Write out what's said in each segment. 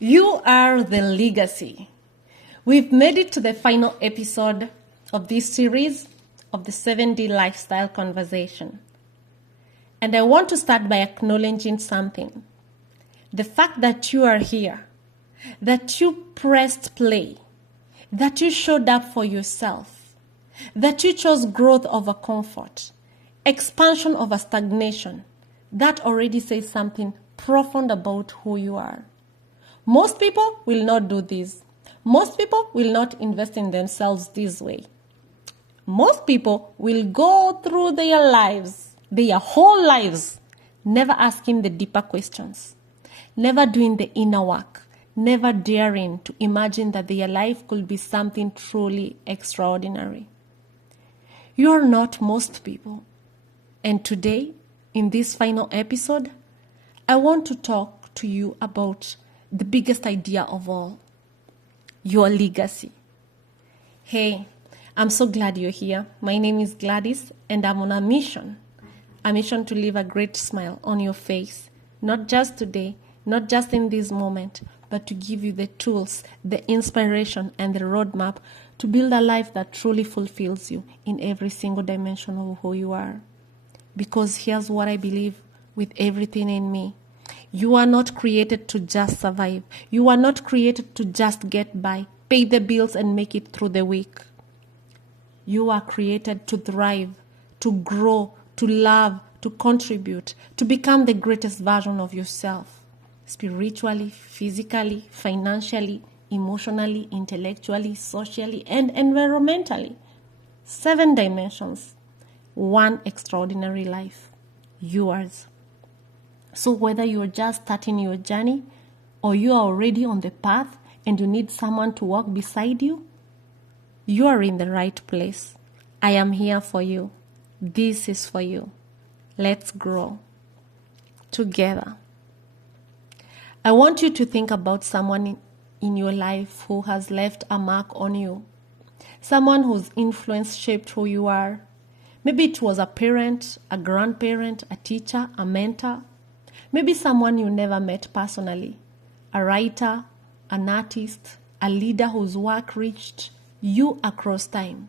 You are the legacy. We've made it to the final episode of this series of the 7D Lifestyle Conversation. And I want to start by acknowledging something. The fact that you are here, that you pressed play, that you showed up for yourself, that you chose growth over comfort, expansion over stagnation, that already says something profound about who you are. Most people will not do this. Most people will not invest in themselves this way. Most people will go through their lives, their whole lives, never asking the deeper questions, never doing the inner work, never daring to imagine that their life could be something truly extraordinary. You are not most people. And today, in this final episode, I want to talk to you about the biggest idea of all, your legacy. Hey, I'm so glad you're here. My name is Gladys, and I'm on a mission to leave a great smile on your face, not just today, not just in this moment, but to give you the tools, the inspiration, and the roadmap to build a life that truly fulfills you in every single dimension of who you are. Because here's what I believe with everything in me. You are not created to just survive. You are not created to just get by, pay the bills, and make it through the week. You are created to thrive, to grow, to love, to contribute, to become the greatest version of yourself. Spiritually, physically, financially, emotionally, intellectually, socially, and environmentally. 7 dimensions. One extraordinary life. Yours. So whether you're just starting your journey or you are already on the path and you need someone to walk beside you, you are in the right place. I am here for you. This is for you. Let's grow together. I want you to think about someone in your life who has left a mark on you. Someone whose influence shaped who you are. Maybe it was a parent, a grandparent, a teacher, a mentor. Maybe someone you never met personally, a writer, an artist, a leader whose work reached you across time.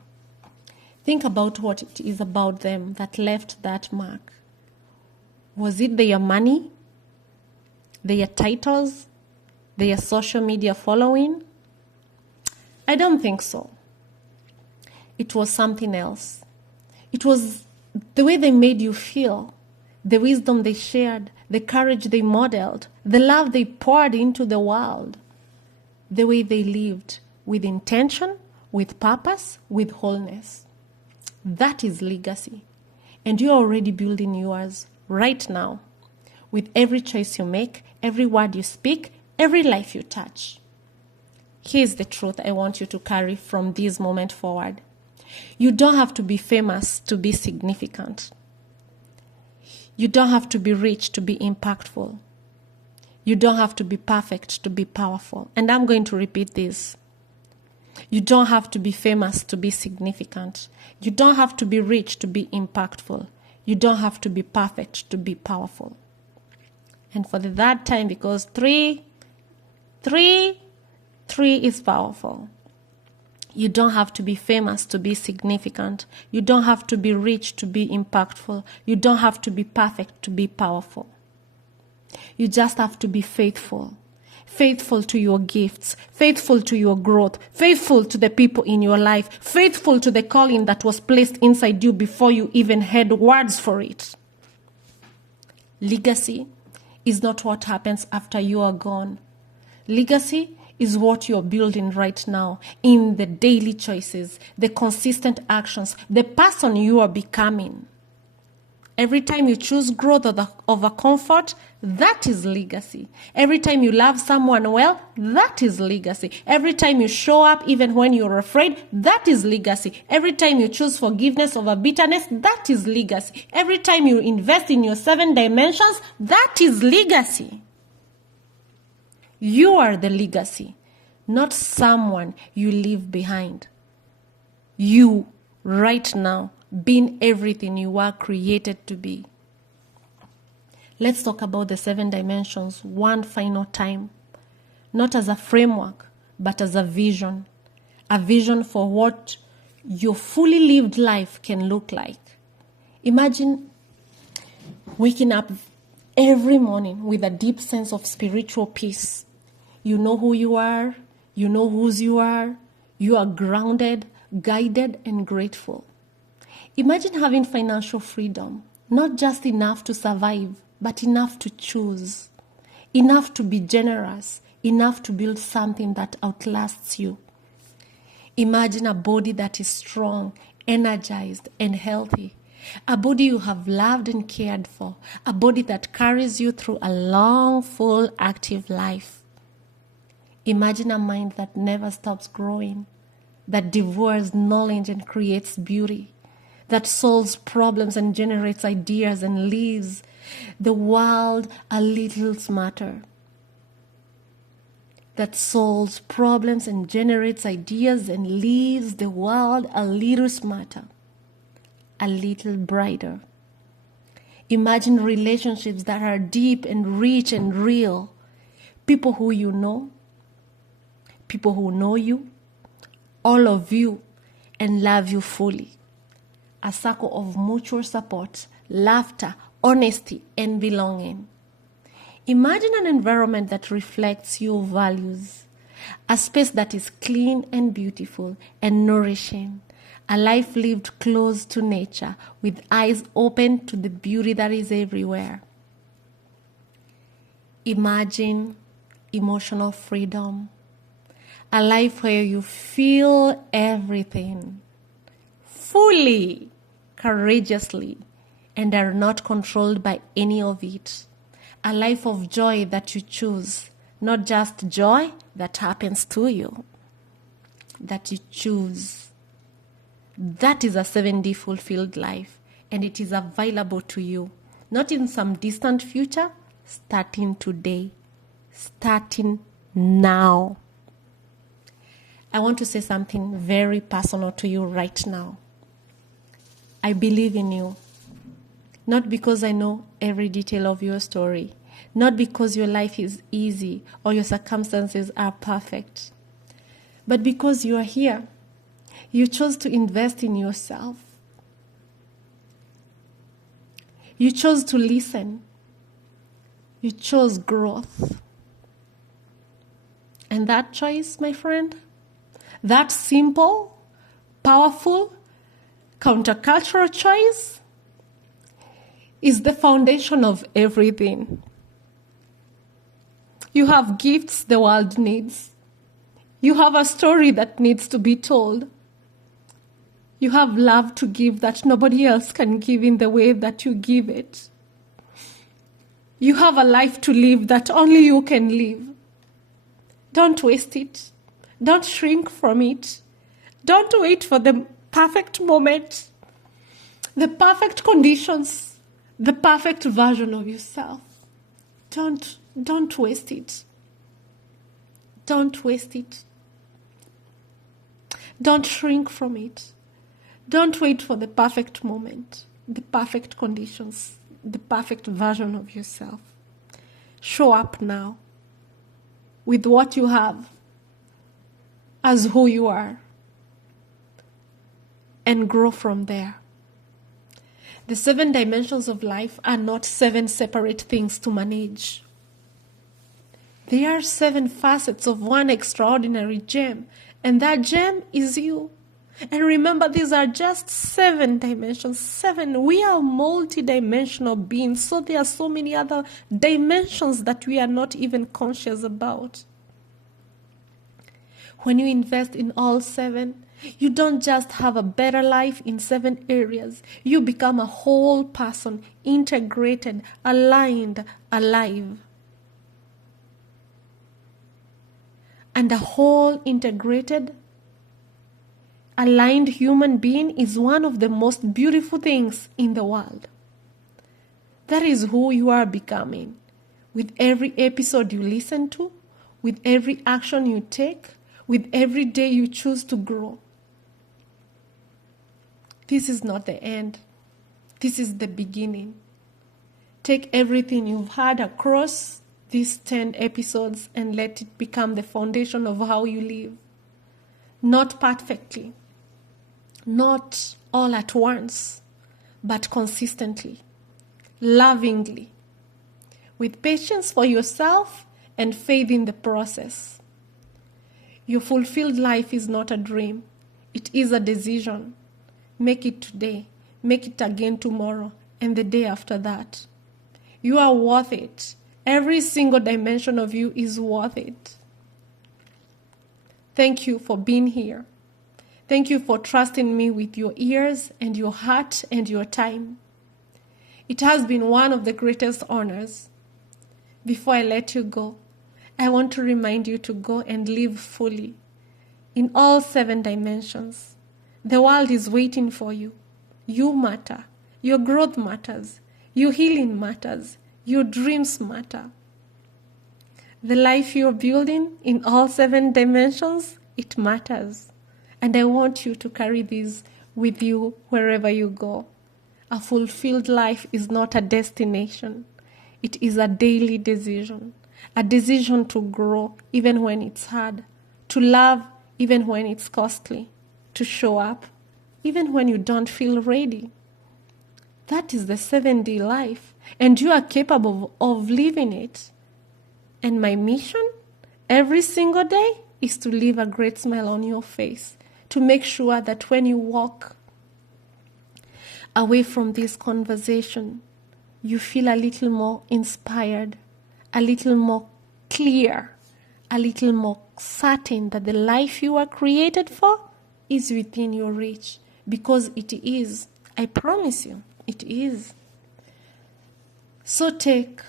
Think about what it is about them that left that mark. Was it their money, their titles, their social media following? I don't think so. It was something else. It was the way they made you feel, the wisdom they shared, the courage they modeled, the love they poured into the world, the way they lived with intention, with purpose, with wholeness. That is legacy. And you're already building yours right now with every choice you make, every word you speak, every life you touch. Here's the truth I want you to carry from this moment forward. You don't have to be famous to be significant. You don't have to be rich to be impactful. You don't have to be perfect to be powerful. And I'm going to repeat this. You don't have to be famous to be significant. You don't have to be rich to be impactful. You don't have to be perfect to be powerful. And for the third time, because three is powerful. You don't have to be famous to be significant. You don't have to be rich to be impactful. You don't have to be perfect to be powerful. You just have to be faithful. Faithful to your gifts, faithful to your growth, faithful to the people in your life, faithful to the calling that was placed inside you before you even had words for it. Legacy is not what happens after you are gone. Legacy is what you're building right now in the daily choices, the consistent actions, the person you are becoming. Every time you choose growth over comfort, that is legacy. Every time you love someone well, that is legacy. Every time you show up even when you're afraid, that is legacy. Every time you choose forgiveness over bitterness, that is legacy. Every time you invest in your 7 dimensions, that is legacy. You are the legacy, not someone you leave behind. You, right now, being everything you were created to be. Let's talk about the 7 dimensions one final time. not as a framework, but as a vision for what your fully lived life can look like. Imagine waking up every morning with a deep sense of spiritual peace. You know who you are, you know whose you are grounded, guided, and grateful. Imagine having financial freedom, not just enough to survive, but enough to choose, enough to be generous, enough to build something that outlasts you. Imagine a body that is strong, energized, and healthy. A body you have loved and cared for. A body that carries you through a long, full, active life. Imagine a mind that never stops growing, that devours knowledge and creates beauty, that solves problems and generates ideas and leaves the world a little smarter. That solves problems and generates ideas and leaves the world a little smarter, a little brighter. Imagine relationships that are deep and rich and real. People who you know, people who know you, all of you, and love you fully. A circle of mutual support, laughter, honesty, and belonging. Imagine an environment that reflects your values, a space that is clean and beautiful and nourishing, a life lived close to nature with eyes open to the beauty that is everywhere. Imagine emotional freedom, a life where you feel everything fully, courageously, and are not controlled by any of it. A life of joy that you choose, not just joy that happens to you, that you choose. That is a 7D fulfilled life, and it is available to you, not in some distant future, starting today, starting now. I want to say something very personal to you right now. I believe in you. Not because I know every detail of your story, not because your life is easy or your circumstances are perfect, but because you are here. You chose to invest in yourself. You chose to listen. You chose growth. And that choice, my friend, that simple, powerful, countercultural choice is the foundation of everything. You have gifts the world needs. You have a story that needs to be told. You have love to give that nobody else can give in the way that you give it. You have a life to live that only you can live. Don't waste it. Don't shrink from it. Don't wait for the perfect moment, the perfect conditions, the perfect version of yourself. Don't waste it. Don't waste it. Don't shrink from it. Don't wait for the perfect moment, the perfect conditions, the perfect version of yourself. Show up now with what you have as who you are and grow from there. The 7 dimensions of life are not 7 separate things to manage. They are 7 facets of one extraordinary gem, and that gem is you. And remember, these are just 7 dimensions. 7. We are multi-dimensional beings, so there are so many other dimensions that we are not even conscious about. When you invest in all 7, you don't just have a better life in 7 areas. You become a whole person, integrated, aligned, alive. And a whole, integrated, aligned human being is one of the most beautiful things in the world. That is who you are becoming. With every episode you listen to, with every action you take, with every day you choose to grow. This is not the end. This is the beginning. Take everything you've had across these 10 episodes and let it become the foundation of how you live. Not perfectly, not all at once, but consistently, lovingly, with patience for yourself and faith in the process. Your fulfilled life is not a dream. It is a decision. Make it today. Make it again tomorrow and the day after that. You are worth it. Every single dimension of you is worth it. Thank you for being here. Thank you for trusting me with your ears and your heart and your time. It has been one of the greatest honors. Before I let you go, I want to remind you to go and live fully in all 7 dimensions. The world is waiting for you. You matter. Your growth matters. Your healing matters. Your dreams matter. The life you're building in all 7 dimensions, it matters. And I want you to carry this with you wherever you go. A fulfilled life is not a destination. It is a daily decision. A decision to grow even when it's hard. To love even when it's costly. To show up even when you don't feel ready. That is the 7D life. And you are capable of living it. And my mission every single day is to leave a great smile on your face. To make sure that when you walk away from this conversation, you feel a little more inspired, a little more clear, a little more certain that the life you are created for is within your reach. Because it is. I promise you, it is. So take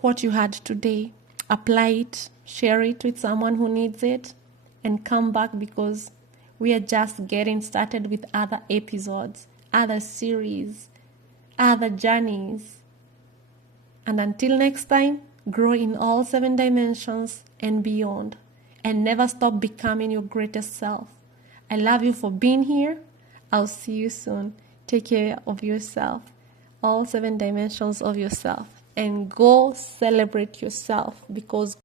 what you had today, apply it, share it with someone who needs it, and come back, because we are just getting started with other episodes, other series, other journeys. And until next time, grow in all 7 dimensions and beyond. And never stop becoming your greatest self. I love you for being here. I'll see you soon. Take care of yourself, all 7 dimensions of yourself. And go celebrate yourself, because